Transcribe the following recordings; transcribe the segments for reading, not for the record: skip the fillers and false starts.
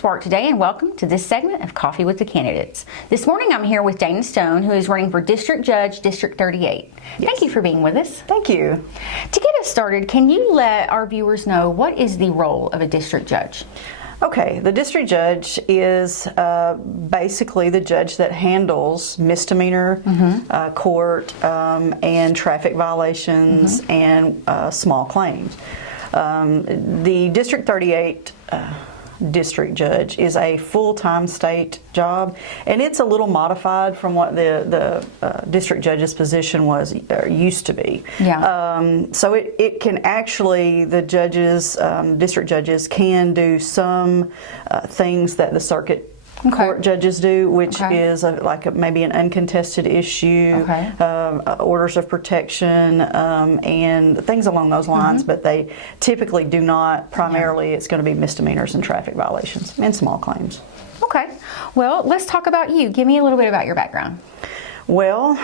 Spark today, and welcome to this segment of Coffee with the Candidates. This morning I'm here with Dana Stone, who is running for District Judge, District 38. Yes. Thank you for being with us. Thank you. To get us started, can you let our viewers know what is the role of a district judge? Okay, the district judge is basically the judge that handles misdemeanor court and traffic violations and small claims. The District 38 district judge is a full-time state job, and it's a little modified from what the district judge's position was used to be. Yeah. So it can actually, the judges, district judges can do some things that the circuit court judges do, which is maybe an uncontested issue, orders of protection, and things along those lines, but they typically do not. Primarily, it's going to be misdemeanors and traffic violations and small claims. Okay. Well, let's talk about you. Give me a little bit about your background. Well,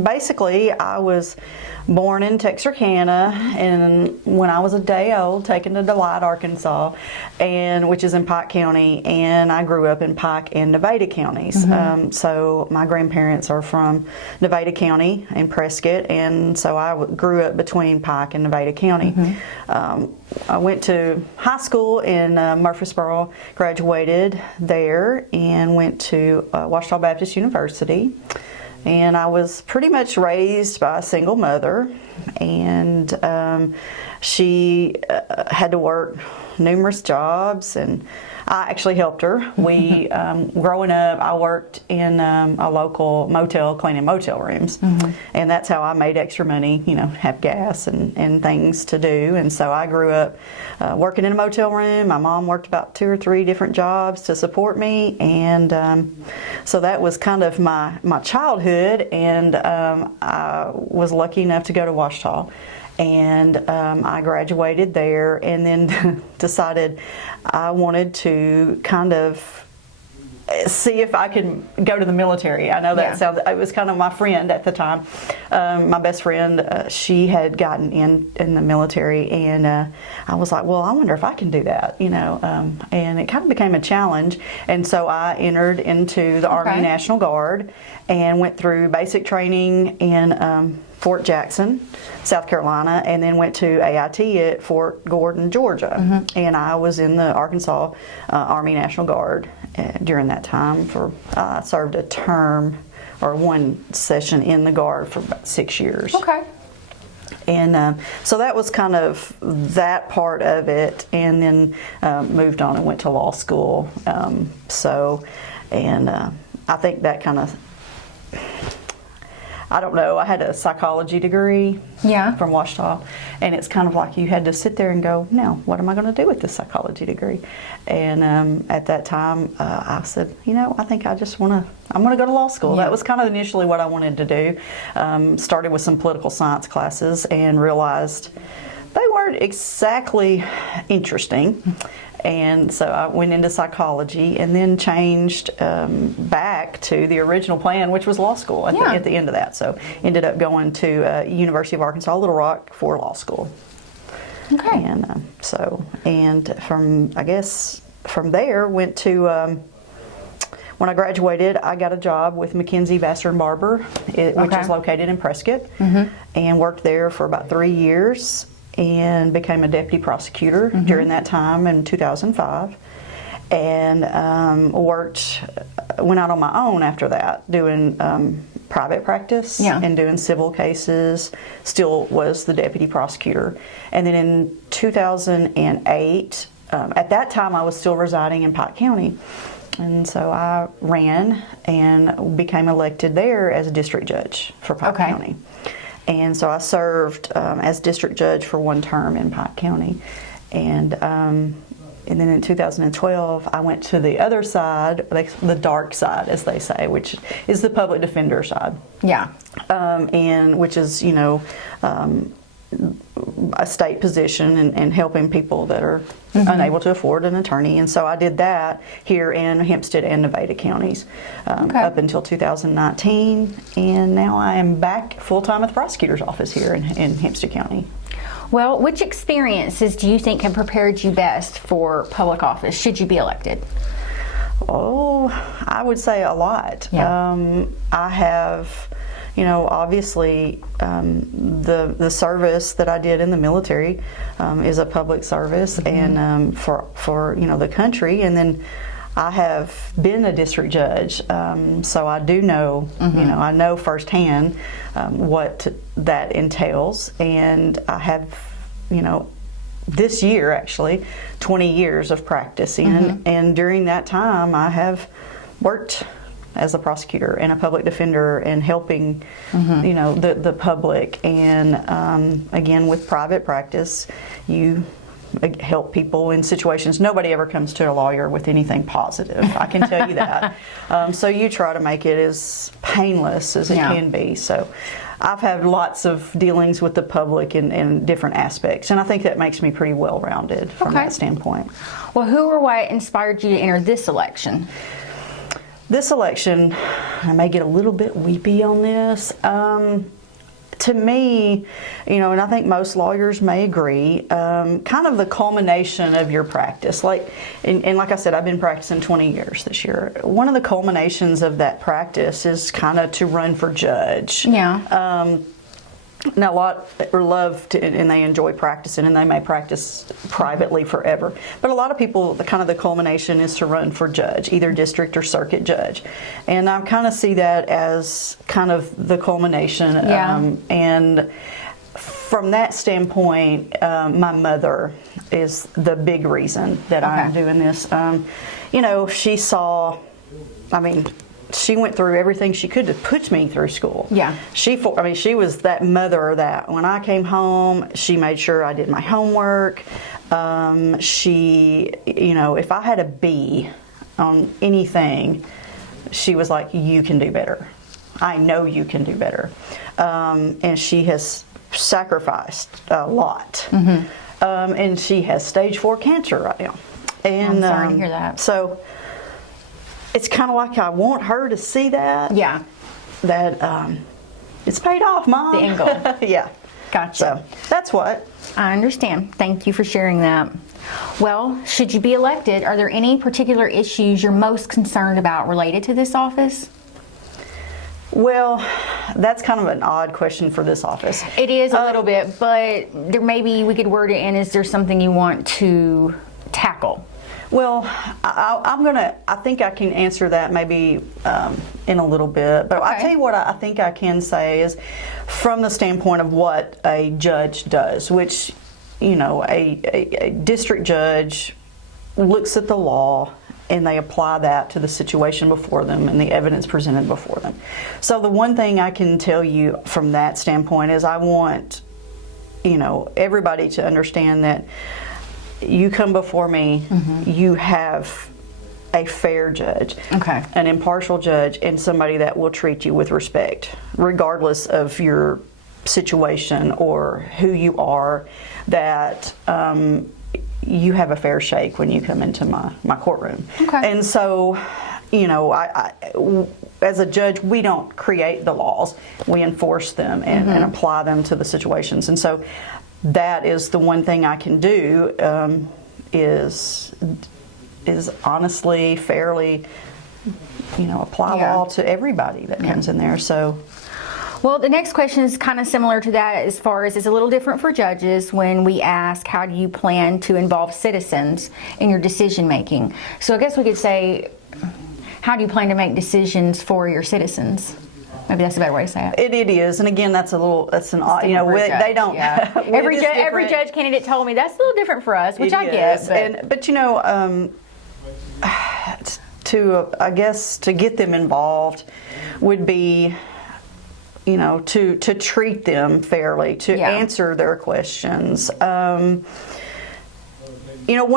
basically, I was born in Texarkana, and when I was a day old, taken to Delight, Arkansas, which is in Pike County, and I grew up in Pike and Nevada counties. So my grandparents are from Nevada County in Prescott, and so I grew up between Pike and Nevada County. I went to high school in Murfreesboro, graduated there, and went to Ouachita Baptist University. And I was pretty much raised by a single mother, and she had to work numerous jobs, and I actually helped her. We, growing up, I worked in a local motel, cleaning motel rooms, and that's how I made extra money, have gas and things to do. And so I grew up working in a motel room. My mom worked about 2 or 3 different jobs to support me, and so that was kind of my childhood, and I was lucky enough to go to Ouachita. And I graduated there, and then decided I wanted to kind of see if I could go to the military. I know that sounds, it was kind of my friend at the time, my best friend, she had gotten in the military, and I was like, well, I wonder if I can do that, and it kind of became a challenge. And so I entered into the Army National Guard and went through basic training in Fort Jackson, South Carolina, and then went to AIT at Fort Gordon, Georgia. And I was in the Arkansas Army National Guard during that time. I served a term or one session in the Guard for about 6 years. Okay. And so that was kind of that part of it, and then moved on and went to law school. I think that kind of, I don't know, I had a psychology degree from Ouachita, and it's kind of like you had to sit there and go, now, what am I going to do with this psychology degree? And at that time, I said, I think I'm going to go to law school. That was kind of initially what I wanted to do. Started with some political science classes and realized they weren't exactly interesting. And so I went into psychology, and then changed back to the original plan, which was law school at the end of that. So ended up going to University of Arkansas, Little Rock for law school. Okay. And from there went to, when I graduated, I got a job with McKenzie, Vassar & Barber, which is located in Prescott, and worked there for about 3 years. And became a deputy prosecutor during that time in 2005, and went out on my own after that, doing private practice and doing civil cases. Still was the deputy prosecutor. And then in 2008, at that time I was still residing in Pike County, and so I ran and became elected there as a district judge for Pike County. And so I served as district judge for 1 term in Pike County. And then in 2012, I went to the other side, the dark side, as they say, which is the public defender side. Yeah. And which is, a state position and helping people that are unable to afford an attorney. And so I did that here in Hempstead and Nevada counties up until 2019. And now I am back full-time at the prosecutor's office here in Hempstead County. Well, which experiences do you think have prepared you best for public office should you be elected? Oh, I would say a lot. Yeah. I have, obviously the service that I did in the military is a public service, and for the country, and then I have been a district judge, so I do know, I know firsthand what that entails, and I have, this year actually 20 years of practicing, and during that time I have worked as a prosecutor and a public defender and helping the public, and again with private practice you help people in situations. Nobody ever comes to a lawyer with anything positive, I can tell you that. So you try to make it as painless as it can be. So I've had lots of dealings with the public in different aspects, and I think that makes me pretty well-rounded from that standpoint. Well, who or what inspired you to enter this election? This election, I may get a little bit weepy on this. To me, and I think most lawyers may agree, kind of the culmination of your practice. And like I said, I've been practicing 20 years this year. One of the culminations of that practice is kind of to run for judge. Yeah. Now, a lot love to, and they enjoy practicing, and they may practice privately forever. But a lot of people, the culmination is to run for judge, either district or circuit judge. And I kind of see that as kind of the culmination. And from that standpoint, my mother is the big reason that I'm doing this. She saw, she went through everything she could to put me through school. Yeah. She was that mother that when I came home, she made sure I did my homework. She, if I had a B on anything, she was like, you can do better. I know you can do better. And she has sacrificed a lot. And she has stage 4 cancer right now. And I'm sorry to hear that. So it's kind of like I want her to see that. Yeah. That it's paid off, Mom. The end goal. Yeah. Gotcha. So that's what. I understand. Thank you for sharing that. Well, should you be elected, are there any particular issues you're most concerned about related to this office? Well, that's kind of an odd question for this office. It is a little bit, but there maybe we could word it in, is there something you want to tackle? Well, I think I can answer that maybe in a little bit. But I'll tell you what I think I can say is from the standpoint of what a judge does, which, a district judge looks at the law and they apply that to the situation before them and the evidence presented before them. So the one thing I can tell you from that standpoint is I want, everybody to understand that you come before me, you have a fair judge, an impartial judge, and somebody that will treat you with respect, regardless of your situation or who you are, that you have a fair shake when you come into my courtroom. And so, I, as a judge, we don't create the laws, we enforce them and apply them to the situations. And so that is the one thing I can do, is honestly, fairly, apply law to everybody that comes in there. So, well, the next question is kind of similar to that, as far as it's a little different for judges when we ask, how do you plan to involve citizens in your decision making? So I guess we could say, how do you plan to make decisions for your citizens? Maybe that's a better way to say it. It is, and again, that's an odd, they don't. Yeah. every judge candidate told me that's a little different for us, which I get. But to get them involved would be, to treat them fairly, to answer their questions. One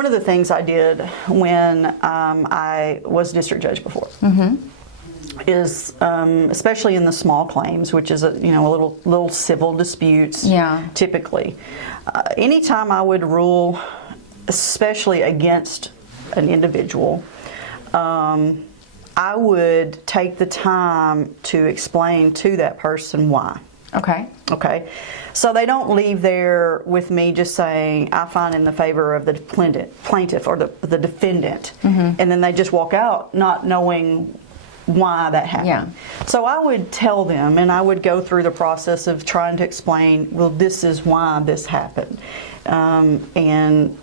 of the things I did when I was district judge before is, especially in the small claims, which is little civil disputes, typically. Anytime I would rule, especially against an individual, I would take the time to explain to that person why. Okay. Okay, so they don't leave there with me just saying, I find in the favor of the plaintiff or the defendant, and then they just walk out not knowing why that happened. Yeah. So I would tell them, and I would go through the process of trying to explain, well, this is why this happened, and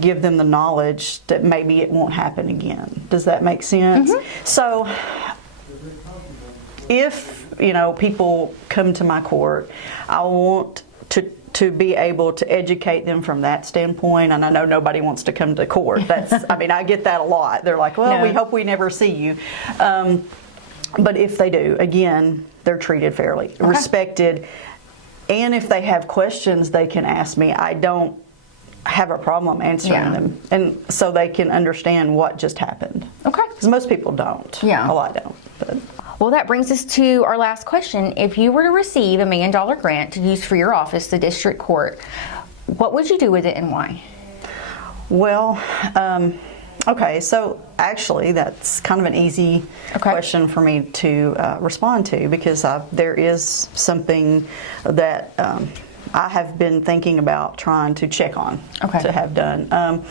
give them the knowledge that maybe it won't happen again. Does that make sense? So if people come to my court, I want to be able to educate them from that standpoint. And I know nobody wants to come to court. I get that a lot. They're like, well, we hope we never see you. But if they do, again, they're treated fairly, respected. And if they have questions, they can ask me. I don't have a problem answering them. And so they can understand what just happened. Okay. Because most people don't. Yeah. A lot don't. But. Well, that brings us to our last question. If you were to receive $1 million grant to use for your office, the district court, what would you do with it and why? Well, okay, so actually that's kind of an easy question for me to respond to, because there is something that I have been thinking about trying to check on to have done.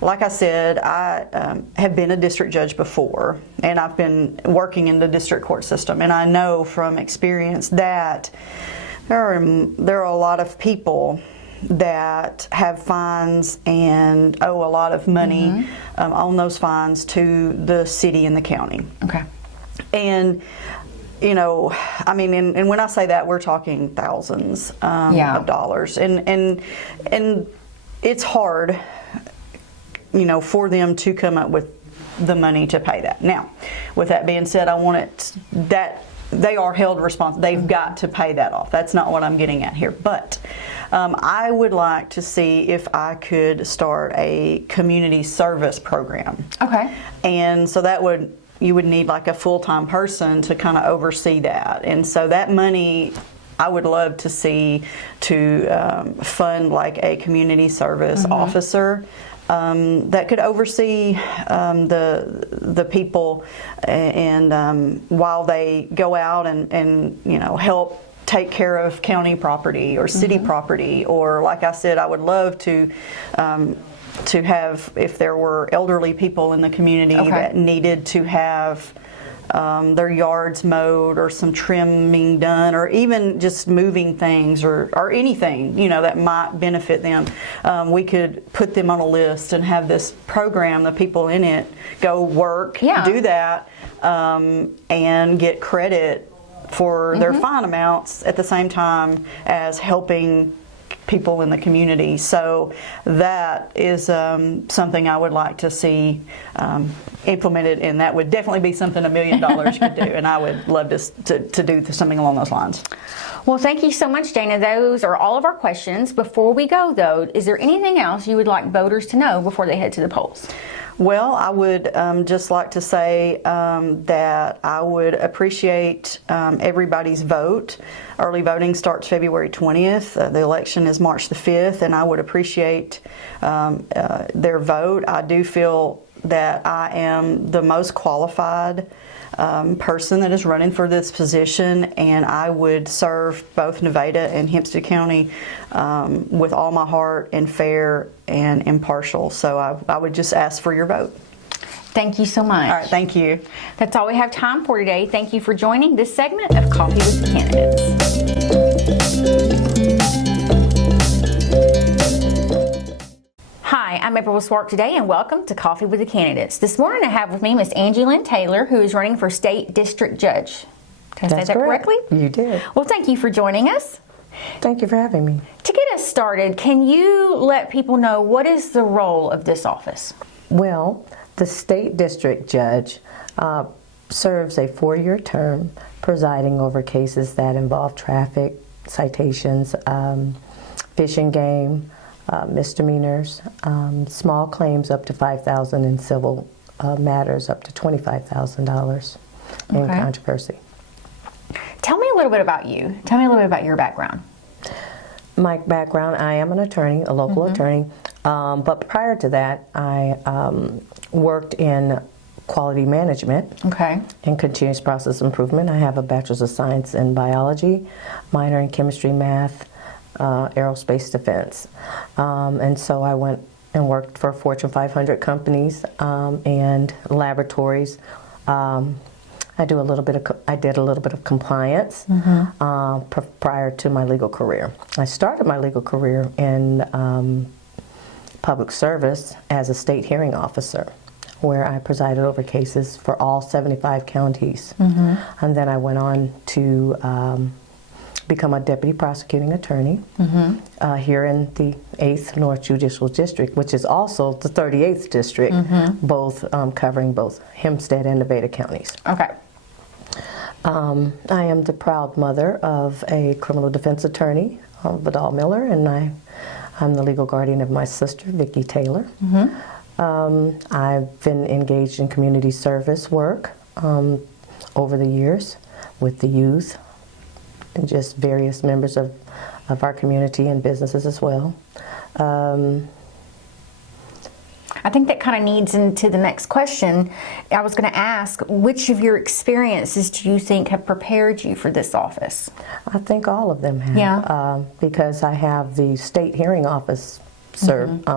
Like I said, I have been a district judge before, and I've been working in the district court system, and I know from experience that there are a lot of people that have fines and owe a lot of money on those fines to the city and the county. Okay. And and when I say that, we're talking thousands of dollars, and it's hard, for them to come up with the money to pay that. Now, with that being said, I want it that they are held responsible. They've got to pay that off. That's not what I'm getting at here. But I would like to see if I could start a community service program. Okay. And so you would need like a full-time person to kind of oversee that. And so that money, I would love to see to fund like a community service officer that could oversee the people, and while they go out and help take care of county property or city property, or like I said, I would love to have, if there were elderly people in the community that needed to have their yards mowed or some trimming done, or even just moving things or anything that might benefit them, we could put them on a list and have this program, the people in it go work, do that, and get credit for their fine amounts at the same time as helping people in the community. So that is something I would like to see implemented, and that would definitely be something $1 million could do, and I would love to do something along those lines. Well, thank you so much, Dana. Those are all of our questions. Before we go, though, is there anything else you would like voters to know before they head to the polls? Well, I would just like to say that I would appreciate everybody's vote. Early voting starts February 20th. The election is March the 5th, and I would appreciate their vote. I do feel that I am the most qualified person that is running for this position, and I would serve both Nevada and Hempstead County with all my heart, and fair and impartial. So I would just ask for your vote. Thank you so much. All right, thank you. That's all we have time for today. Thank you for joining this segment of Coffee with the Candidates. Hi, I'm April Swark today, and welcome to Coffee with the Candidates. This morning I have with me Miss Angi Taylor, who is running for State District Judge. Did I say that correctly? You did. Well, thank you for joining us. Thank you for having me. To get us started, can you let people know what is the role of this office? Well, the State District Judge serves a 4-year term presiding over cases that involve traffic, citations, fish and game, misdemeanors, small claims up to $5,000, and civil matters up to $25,000 in controversy. Tell me a little bit about you. Tell me a little bit about your background. My background, I am an attorney, a local attorney, but prior to that, I worked in quality management Okay. and continuous process improvement. I have a bachelor's of science in biology, minor in chemistry, math, aerospace defense. And so I went and worked for Fortune 500 companies and laboratories. I did a little bit of compliance prior to my legal career. I started my legal career in public service as a state hearing officer, where I presided over cases for all 75 counties. And then I went on to become a deputy prosecuting attorney here in the 8th North Judicial District, which is also the 38th District, both covering both Hempstead and Nevada counties. Okay. I am the proud mother of a criminal defense attorney, Vidal Miller, and I'm the legal guardian of my sister, Angi Taylor. I've been engaged in community service work over the years with the youth and just various members of our community and businesses as well. I think that kind of needs into the next question. I was going to ask, which of your experiences do you think have prepared you for this office? I think all of them have. Yeah. Because I have the state hearing officer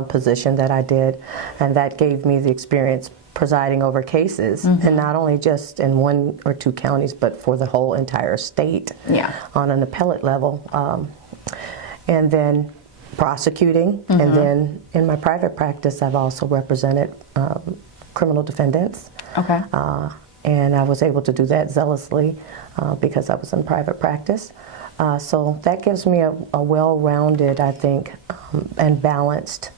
position that I did, and that gave me the experience presiding over cases, and not only just in 1 or 2 counties, but for the whole entire state on an appellate level. And then prosecuting, and then in my private practice, I've also represented criminal defendants. Okay. And I was able to do that zealously because I was in private practice. So that gives me a well-rounded, I think, and balanced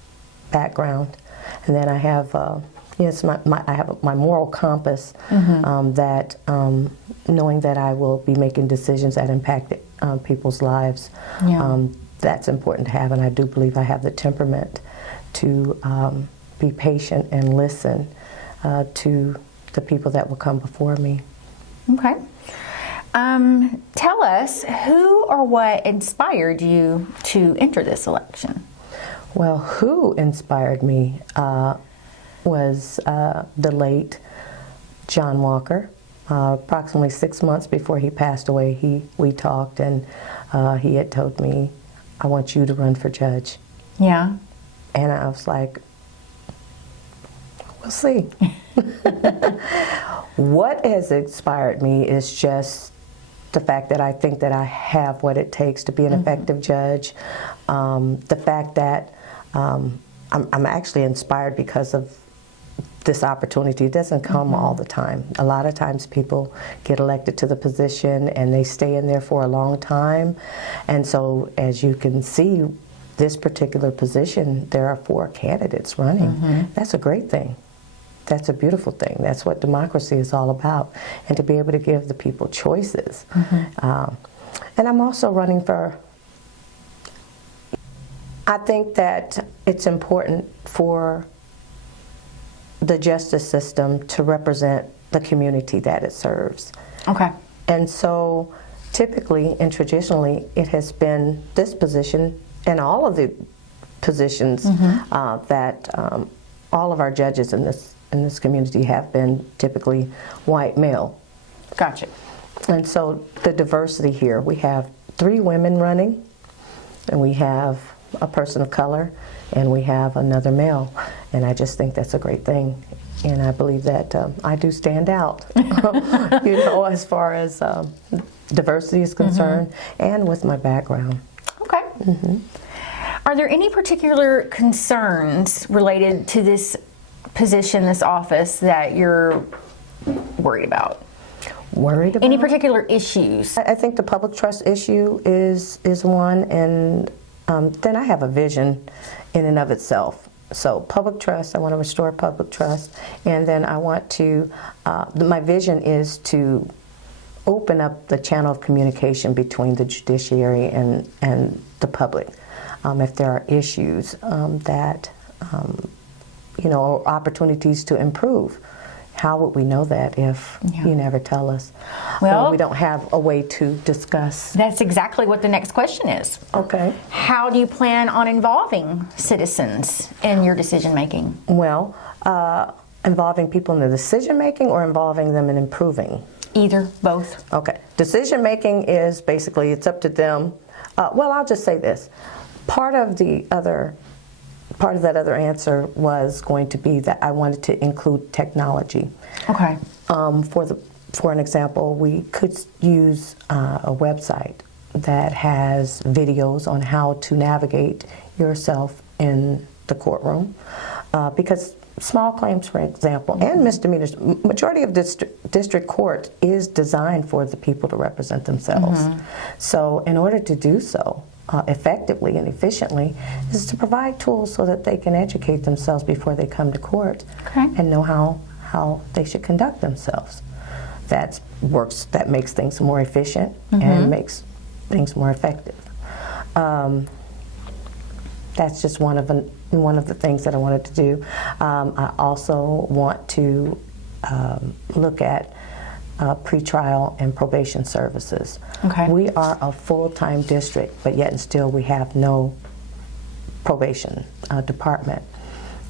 background. And then I have, I have my moral compass that knowing that I will be making decisions that impact people's lives. That's important to have, and I do believe I have the temperament to be patient and listen to the people that will come before me. Okay. Tell us who or what inspired you to enter this election? Well, who inspired me was the late John Walker. Approximately 6 months before he passed away, we talked, and he had told me, "I want you to run for judge." Yeah. And I was like, we'll see. What has inspired me is just the fact that I think that I have what it takes to be an effective judge. The fact that I'm actually inspired because of this opportunity. It doesn't come all the time. A lot of times people get elected to the position and they stay in there for a long time. And so as you can see, this particular position, there are 4 candidates running. That's a great thing. That's a beautiful thing. That's what democracy is all about. And to be able to give the people choices. And I'm also running for, I think that it's important for the justice system to represent the community that it serves. Okay. And so typically and traditionally it has been this position and all of the positions that all of our judges in this community have been typically white male. Gotcha. And so the diversity here, we have 3 women running, and we have a person of color, and we have another male. And I just think that's a great thing. And I believe that I do stand out, as far as diversity is concerned, and with my background. Okay. Are there any particular concerns related to this position, this office, that you're worried about? Worried about? Any particular issues? I think the public trust issue is one, and then I have a vision in and of itself. So public trust, I want to restore public trust, and then I want to, my vision is to open up the channel of communication between the judiciary and the public. If there are issues that, or opportunities to improve, how would we know that if you never tell us? Well, or we don't have a way to discuss. That's exactly what the next question is. Okay. How do you plan on involving citizens in your decision making? Well, involving people in the decision making or involving them in improving? Either, both. Okay. Decision making is basically it's up to them. Well, I'll just say this. Part of that other answer was going to be that I wanted to include technology. Okay. For an example, we could use a website that has videos on how to navigate yourself in the courtroom, because small claims, for example, and misdemeanors, majority of district court is designed for the people to represent themselves. So in order to do so effectively and efficiently is to provide tools so that they can educate themselves before they come to court and know how they should conduct themselves. That makes things more efficient and makes things more effective. That's just one of the things that I wanted to do. I also want to look at pretrial and probation services. Okay. We are a full-time district, but yet and still we have no probation department.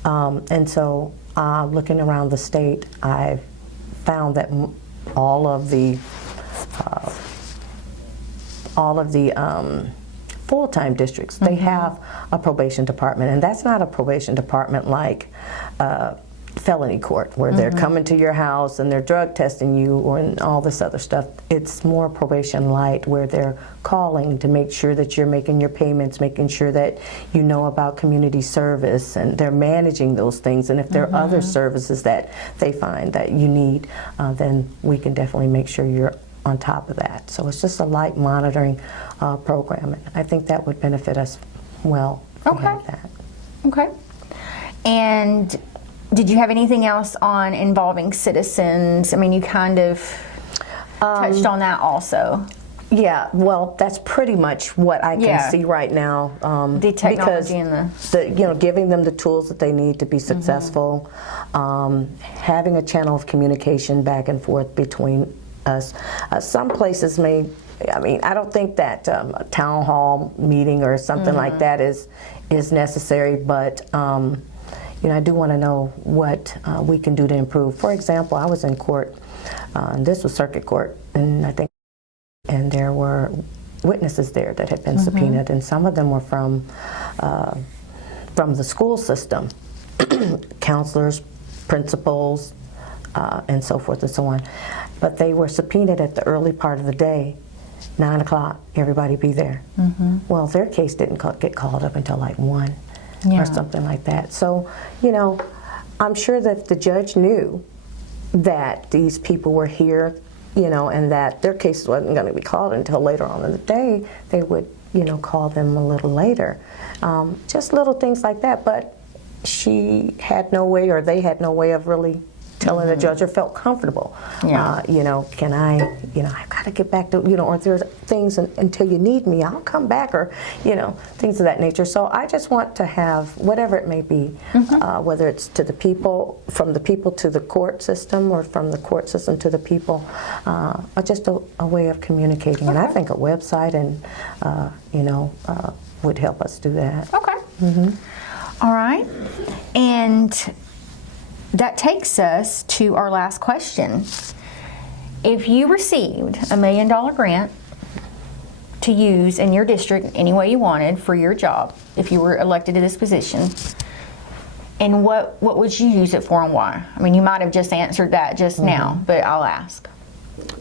And so looking around the state, I've found that all of the full-time districts, they have a probation department, and that's not a probation department like felony court where they're coming to your house and they're drug testing you or all this other stuff. It's more probation light where they're calling to make sure that you're making your payments, making sure that you know about community service, and they're managing those things. And if there are other services that they find that you need, then we can definitely make sure you're on top of that. So it's just a light monitoring program. And I think that would benefit us well if we had that. Okay. And did you have anything else on involving citizens? I mean, you kind of touched on that also. Yeah, well, that's pretty much what I can see right now. The technology and giving them the tools that they need to be successful, having a channel of communication back and forth between us. Some places I don't think that a town hall meeting or something like that is necessary, but I do want to know what we can do to improve. For example, I was in court, and this was circuit court, and there were witnesses there that had been subpoenaed, and some of them were from the school system, counselors, principals, and so forth and so on. But they were subpoenaed at the early part of the day, 9 o'clock, everybody be there. Well, their case didn't get called up until like 1 or something like that. So, I'm sure that the judge knew that these people were here, and that their case wasn't going to be called until later on in the day. They would, call them a little later. Just little things like that, but she had no way, or they had no way of really telling the judge or felt comfortable. Can I, I've got to get back to, or if there's things until you need me, I'll come back, or, things of that nature. So I just want to have, whatever it may be, whether it's to the people, from the people to the court system, or from the court system to the people, just a way of communicating. And I think a website and, would help us do that. Okay. All right. And that takes us to our last question. If you received $1 million grant to use in your district any way you wanted for your job, if you were elected to this position, and what would you use it for and why? I mean, you might have just answered that just now, but I'll ask.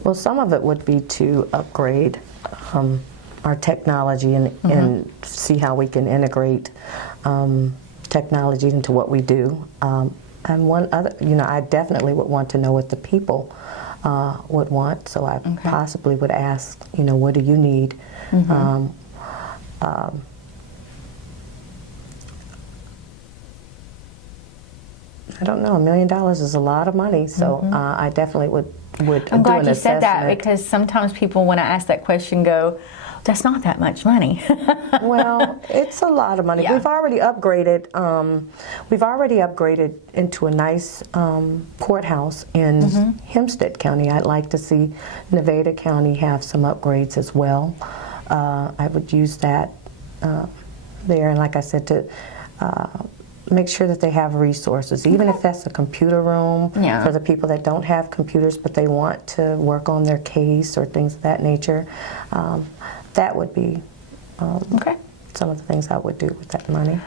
Well, some of it would be to upgrade our technology and see how we can integrate technology into what we do. And one other, I definitely would want to know what the people would want. So I possibly would ask, what do you need? I don't know. $1 million is a lot of money, so I definitely would. I'm glad you said that, assessment. because sometimes people, when I ask that question, go, "That's not that much money." Well, it's a lot of money. Yeah. We've already upgraded. Into a nice courthouse in Hempstead County. I'd like to see Nevada County have some upgrades as well. I would use that there, and like I said, to make sure that they have resources, even if that's a computer room Yeah. for the people that don't have computers but they want to work on their case or things of that nature. That would be Okay. some of the things I would do with that money.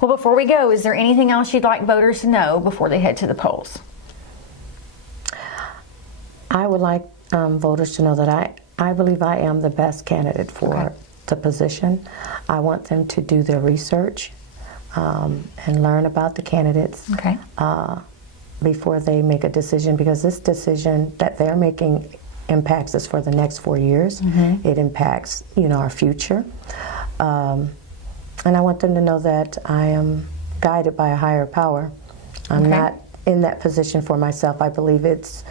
Well, before we go, is there anything else you'd like voters to know before they head to the polls? I would like voters to know that I believe I am the best candidate for Okay. the position. I want them to do their research and learn about the candidates Okay. before they make a decision, because this decision that they're making impacts us for the next 4 years. It impacts, our future. And I want them to know that I am guided by a higher power. I'm Okay. not in that position for myself. I believe it's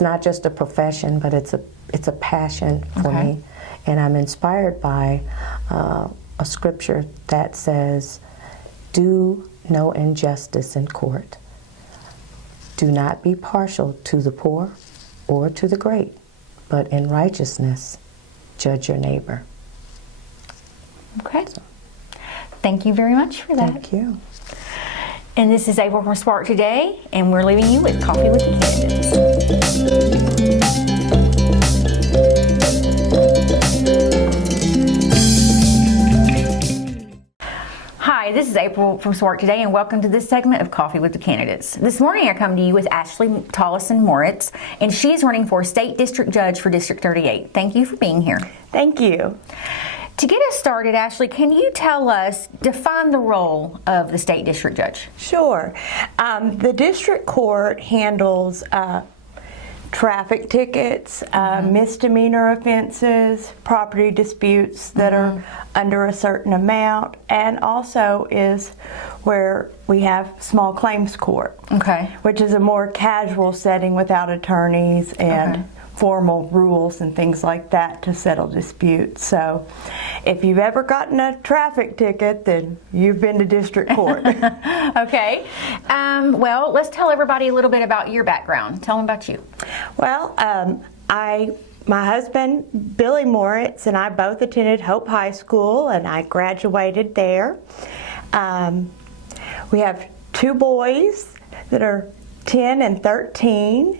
not just a profession, but it's a passion for Okay. me. And I'm inspired by a scripture that says, "Do no injustice in court. Do not be partial to the poor or to the great, but in righteousness judge your neighbor." Okay. Thank you very much for that. Thank you. And this is April from Spark Today, and we're leaving you with Coffee with the Candidates. Hi, this is April from Spark Today, and welcome to this segment of Coffee with the Candidates. This morning I come to you with Ashely Moritz, and she is running for State District Judge for District 38. Thank you for being here. Thank you. To get us started, Ashely, can you tell us, define the role of the State District Judge? Sure. The district court handles traffic tickets, misdemeanor offenses, property disputes that are under a certain amount, and also is where we have small claims court, Okay. which is a more casual setting without attorneys and Okay. formal rules and things like that to settle disputes. So if you've ever gotten a traffic ticket, then you've been to district court. Okay. Well, let's tell everybody a little bit about your background. Tell them about you. Well, my husband, Billy Moritz, and I both attended Hope High School, and I graduated there. We have two boys that are 10 and 13.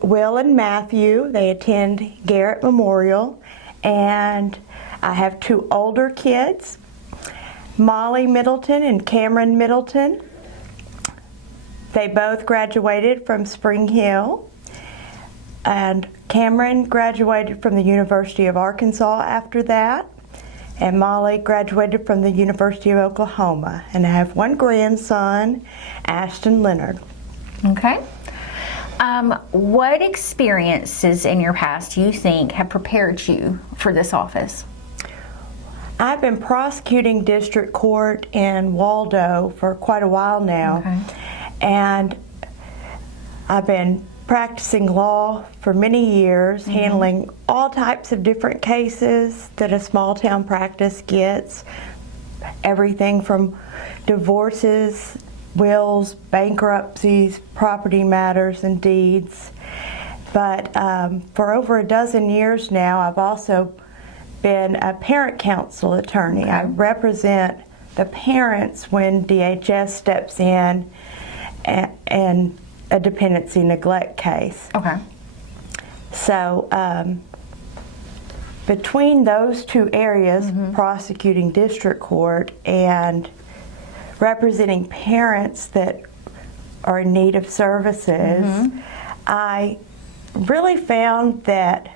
Will and Matthew, they attend Garrett Memorial, and I have two older kids, Molly Middleton and Cameron Middleton. They both graduated from Spring Hill, and Cameron graduated from the University of Arkansas after that, and Molly graduated from the University of Oklahoma. And I have one grandson, Ashton Leonard. Okay. What experiences in your past do you think have prepared you for this office? I've been prosecuting district court in Waldo for quite a while now, Okay. and I've been practicing law for many years, handling all types of different cases that a small town practice gets, everything from divorces, wills, bankruptcies, property matters, and deeds. But for over a dozen years now, I've also been a parent counsel attorney. Okay. I represent the parents when DHS steps in and a dependency neglect case. Okay. So between those two areas, prosecuting district court and representing parents that are in need of services, I really found that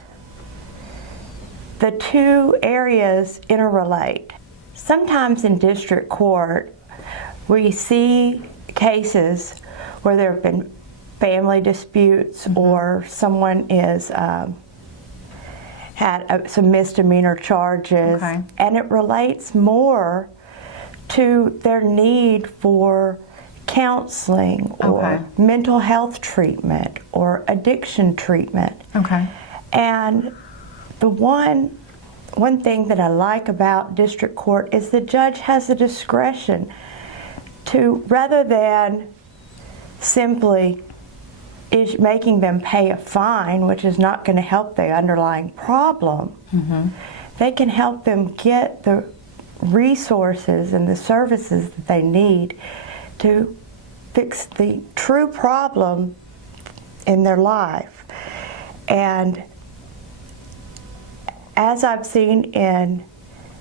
the two areas interrelate. Sometimes in district court, we see cases where there have been family disputes or someone is had some misdemeanor charges, Okay. and it relates more to their need for counseling or Okay. mental health treatment or addiction treatment. Okay. And the one thing that I like about district court is the judge has the discretion to, rather than simply making them pay a fine, which is not going to help the underlying problem, they can help them get the resources and the services that they need to fix the true problem in their life. And as I've seen in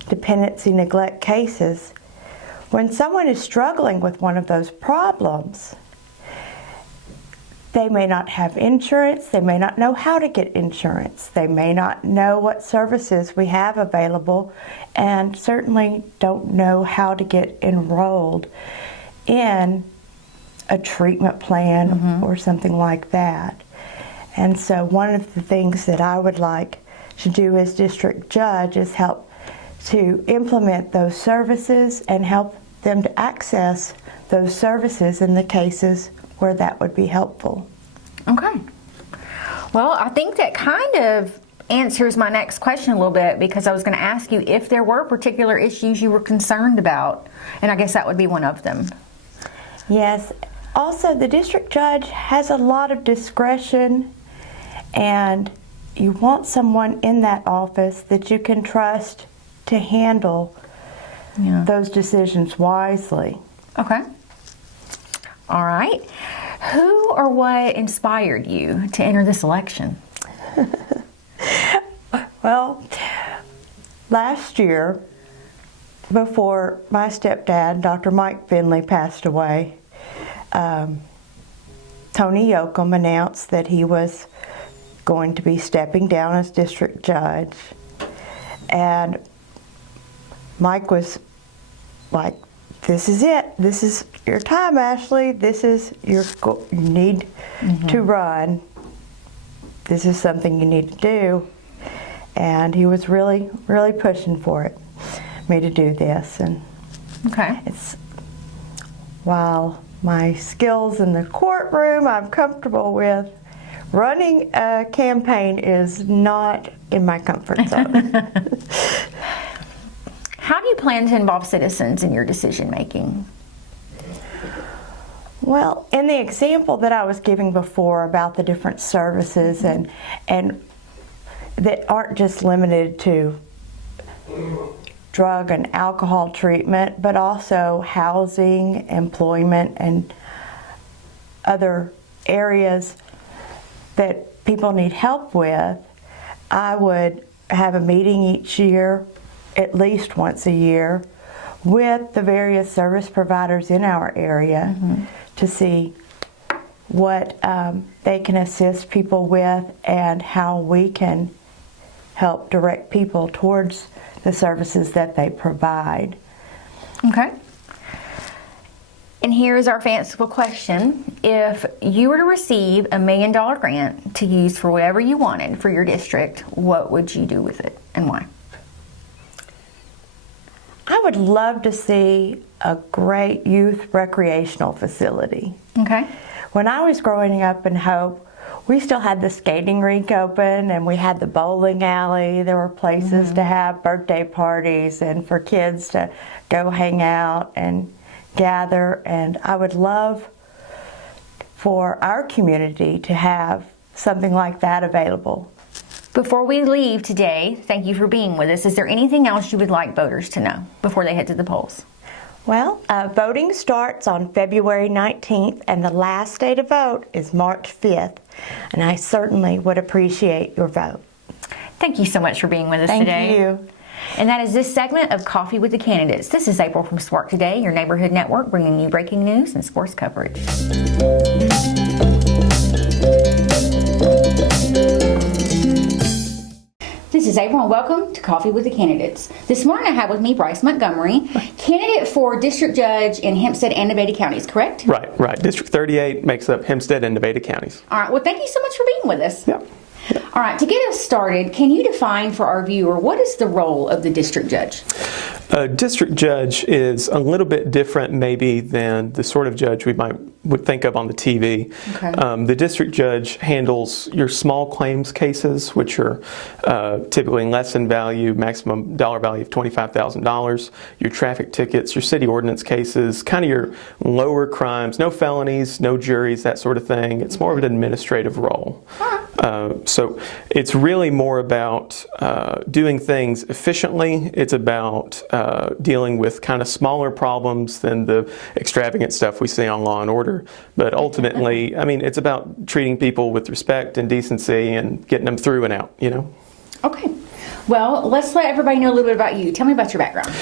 dependency neglect cases, when someone is struggling with one of those problems, they may not have insurance, they may not know how to get insurance, they may not know what services we have available, and certainly don't know how to get enrolled in a treatment plan or something like that. And so one of the things that I would like to do as district judge is help to implement those services and help them to access those services in the cases where that would be helpful. Okay. Well, I think that kind of answers my next question a little bit, because I was going to ask you if there were particular issues you were concerned about, and I guess that would be one of them. Yes. Also, the district judge has a lot of discretion, and you want someone in that office that you can trust to handle those decisions wisely. Okay. All right. Who or what inspired you to enter this election? Well, last year, before my stepdad, Dr. Mike Finley, passed away, Tony Yoakum announced that he was going to be stepping down as district judge. And Mike was like, "This is it. This is your time, Ashely. This is you need to run. This is something you need to do." And he was really, really pushing for me to do this. And Okay. it's, while my skills in the courtroom I'm comfortable with, running a campaign is not in my comfort zone. How do you plan to involve citizens in your decision making? Well, in the example that I was giving before about the different services and that aren't just limited to drug and alcohol treatment, but also housing, employment, and other areas that people need help with, I would have a meeting each year, at least once a year, with the various service providers in our area to see what they can assist people with and how we can help direct people towards the services that they provide. Okay. And here's our fanciful question. If you were to receive $1 million grant to use for whatever you wanted for your district, what would you do with it and why? I would love to see a great youth recreational facility. Okay. When I was growing up in Hope, we still had the skating rink open and we had the bowling alley. There were places to have birthday parties and for kids to go hang out and gather. And I would love for our community to have something like that available. Before we leave today, thank you for being with us. Is there anything else you would like voters to know before they head to the polls? Well, voting starts on February 19th and the last day to vote is March 5th. And I certainly would appreciate your vote. Thank you so much for being with us Thank today. you. And that is this segment of Coffee with the Candidates. This is April from Spark Today, your neighborhood network, bringing you breaking news and sports coverage. This is April and welcome to Coffee with the Candidates. This morning I have with me Bruce Montgomery, candidate for District Judge in Hempstead and Nevada counties, correct? Right. District 38 makes up Hempstead and Nevada counties. All right, well thank you so much for being with us. Yep. All right, to get us started, can you define for our viewer what is the role of the District Judge? A district judge is a little bit different maybe than the sort of judge we would think of on the TV. Okay. The district judge handles your small claims cases, which are typically less in value, maximum dollar value of $25,000, your traffic tickets, your city ordinance cases, kind of your lower crimes, no felonies, no juries, that sort of thing. It's more of an administrative role. So it's really more about doing things efficiently. It's about dealing with kind of smaller problems than the extravagant stuff we see on Law and Order. But ultimately, I mean, it's about treating people with respect and decency and getting them through and out, you know? Okay. Well, let's let everybody know a little bit about you. Tell me about your background.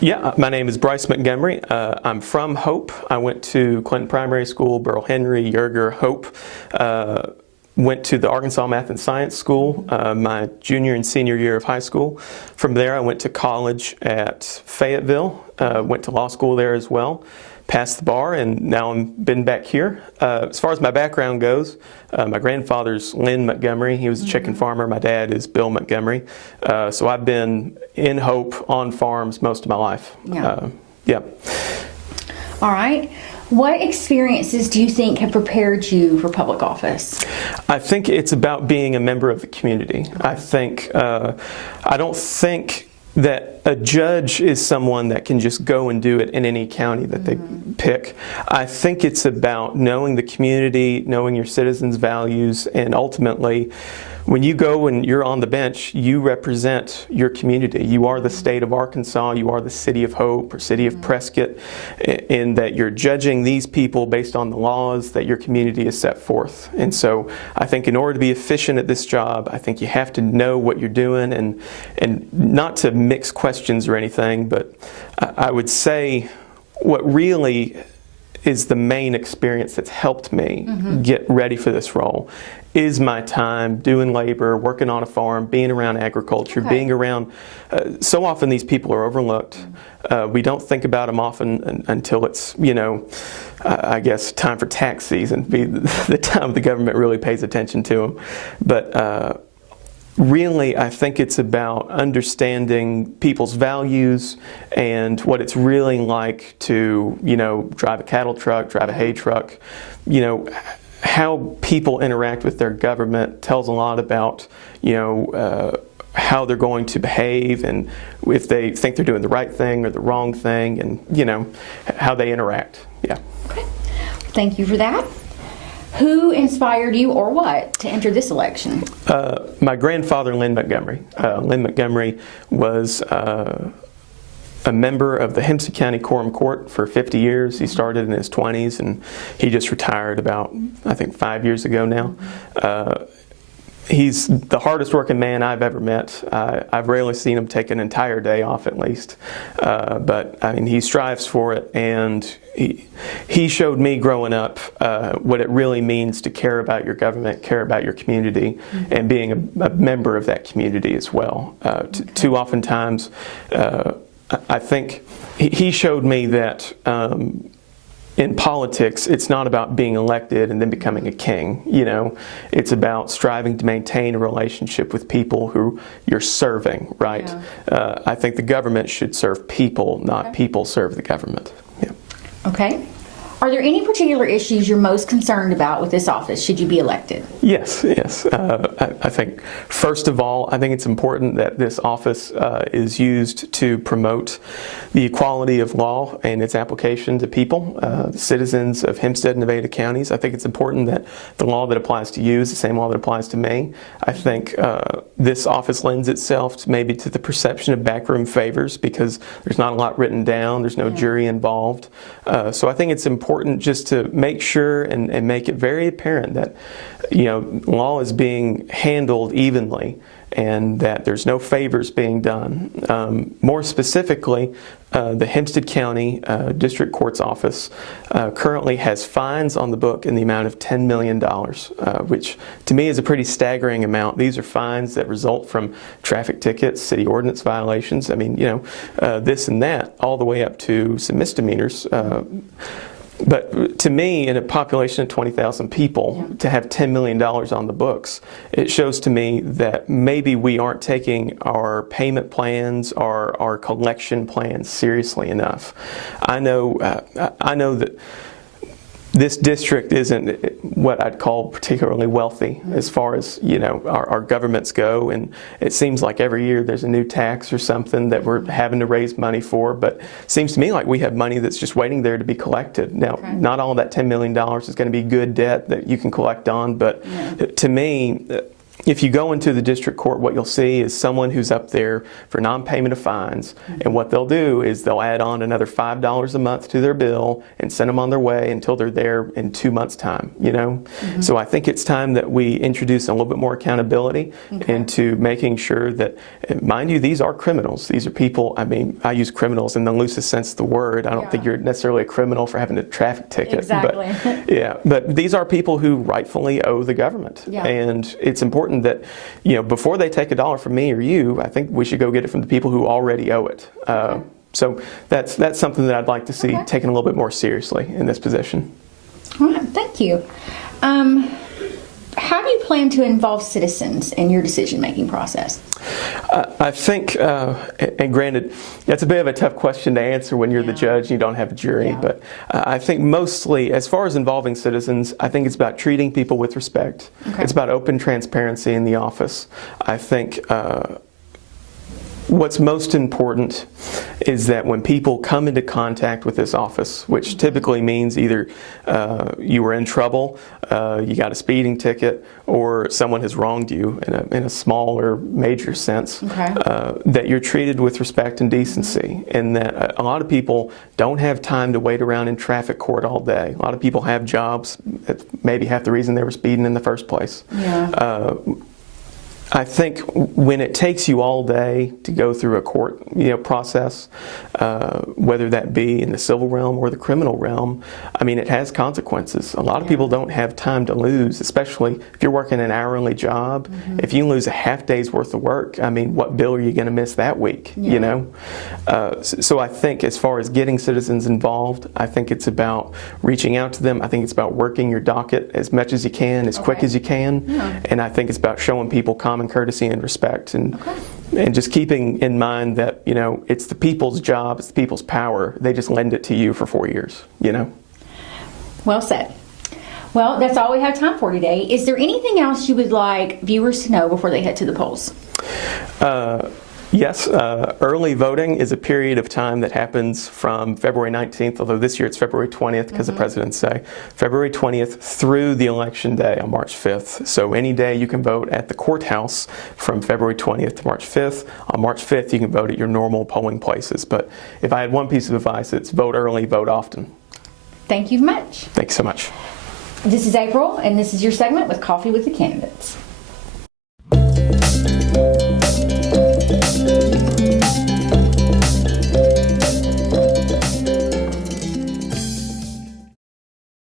Yeah, my name is Bruce Montgomery. I'm from Hope. I went to Clinton Primary School, Burl Henry, Yerger, Hope. Went to the Arkansas Math and Science School my junior and senior year of high school. From there, I went to college at Fayetteville. Went to law school there as well. Passed the bar, and now I've been back here. As far as my background goes, my grandfather's Lynn Montgomery. He was a chicken farmer. My dad is Bill Montgomery. So I've been in Hope on farms most of my life. Yeah. Yeah. All right. What experiences do you think have prepared you for public office? I think it's about being a member of the community. I think, I don't think that a judge is someone that can just go and do it in any county that they pick. I think it's about knowing the community, knowing your citizens' values, and ultimately, when you go and you're on the bench, you represent your community. You are the state of Arkansas, you are the city of Hope or city of Prescott, in that you're judging these people based on the laws that your community has set forth. And so I think in order to be efficient at this job, I think you have to know what you're doing, and not to mix questions or anything, but I would say what really is the main experience that's helped me get ready for this role is my time doing labor, working on a farm, being around agriculture, being around, so often these people are overlooked. We don't think about them often until it's, you know, I guess time for tax season, be the time the government really pays attention to them. But really, I think it's about understanding people's values and what it's really like to, you know, drive a cattle truck, drive a hay truck. You know, how people interact with their government tells a lot about, you know, how they're going to behave, and if they think they're doing the right thing or the wrong thing, and, you know, how they interact. Yeah. Okay. Thank you for that. Who inspired you, or what, to enter this election? My grandfather, Lynn Montgomery. Lynn Montgomery was a member of the Hempstead County Quorum Court for 50 years. He started in his 20s, and he just retired about, I think, 5 years ago now. He's the hardest working man I've ever met. I've rarely seen him take an entire day off, at least. But I mean, he strives for it, and he showed me growing up what it really means to care about your government, care about your community, and being a member of that community as well. Too oftentimes, I think he showed me that in politics, it's not about being elected and then becoming a king. You know, it's about striving to maintain a relationship with people who you're serving, right? Yeah. I think the government should serve people, not people serve the government. Yeah. Okay. Are there any particular issues you're most concerned about with this office should you be elected? Yes. I think, first of all, I think it's important that this office is used to promote the equality of law and its application to people, citizens of Hempstead and Nevada counties. I think it's important that the law that applies to you is the same law that applies to me. I think this office lends itself to maybe to the perception of backroom favors, because there's not a lot written down, there's no jury involved. So I think it's important just to make sure and make it very apparent that, you know, law is being handled evenly and that there's no favors being done. More specifically, the Hempstead County District Court's office currently has fines on the book in the amount of $10 million, which to me is a pretty staggering amount. These are fines that result from traffic tickets, city ordinance violations. I mean, you know, this and that, all the way up to some misdemeanors. But to me, in a population of 20,000 people, to have $10 million on the books, it shows to me that maybe we aren't taking our payment plans, our collection plans seriously enough. I know that this district isn't what I'd call particularly wealthy as far as, you know, our governments go, and it seems like every year there's a new tax or something that we're having to raise money for, but it seems to me like we have money that's just waiting there to be collected. Now, not all that $10 million is going to be good debt that you can collect on, but to me, if you go into the district court, what you'll see is someone who's up there for non-payment of fines, and what they'll do is they'll add on another $5 a month to their bill and send them on their way until they're there in 2 months' time, you know? So I think it's time that we introduce a little bit more accountability into making sure that, mind you, these are criminals. These are people, I mean, I use criminals in the loosest sense of the word. I don't think you're necessarily a criminal for having a traffic ticket. Exactly. But, yeah, but these are people who rightfully owe the government. Yeah. And it's important that, you know, before they take a dollar from me or you, I think we should go get it from the people who already owe it. So that's something that I'd like to see taken a little bit more seriously in this position. All right, thank you. How do you plan to involve citizens in your decision-making process? I think, and granted, that's a bit of a tough question to answer when you're the judge and you don't have a jury, but I think mostly, as far as involving citizens, I think it's about treating people with respect. It's about open transparency in the office. I think what's most important is that when people come into contact with this office, which typically means either you were in trouble, you got a speeding ticket, or someone has wronged you in a small or major sense, that you're treated with respect and decency, and that a lot of people don't have time to wait around in traffic court all day. A lot of people have jobs. That's maybe half the reason they were speeding in the first place. I think when it takes you all day to go through a court, process, whether that be in the civil realm or the criminal realm, I mean, it has consequences. A lot of people don't have time to lose, especially if you're working an hourly job. If you lose a half day's worth of work, I mean, what bill are you going to miss that week? You know? So I think as far as getting citizens involved, I think it's about reaching out to them. I think it's about working your docket as much as you can, as quick as you can. And I think it's about showing people common courtesy and respect, and just keeping in mind that, it's the people's job, it's the people's power. They just lend it to you for 4 years, Well said. Well, that's all we have time for today. Is there anything else you would like viewers to know before they head to the polls? Yes, early voting is a period of time that happens from February 19th, although this year it's February 20th because of President's Day, February 20th through the election day on March 5th. So any day you can vote at the courthouse from February 20th to March 5th. On March 5th you can vote at your normal polling places. But if I had one piece of advice, it's vote early, vote often. Thank you much. Thanks so much. This is April, and this is your segment with Coffee with the Candidates.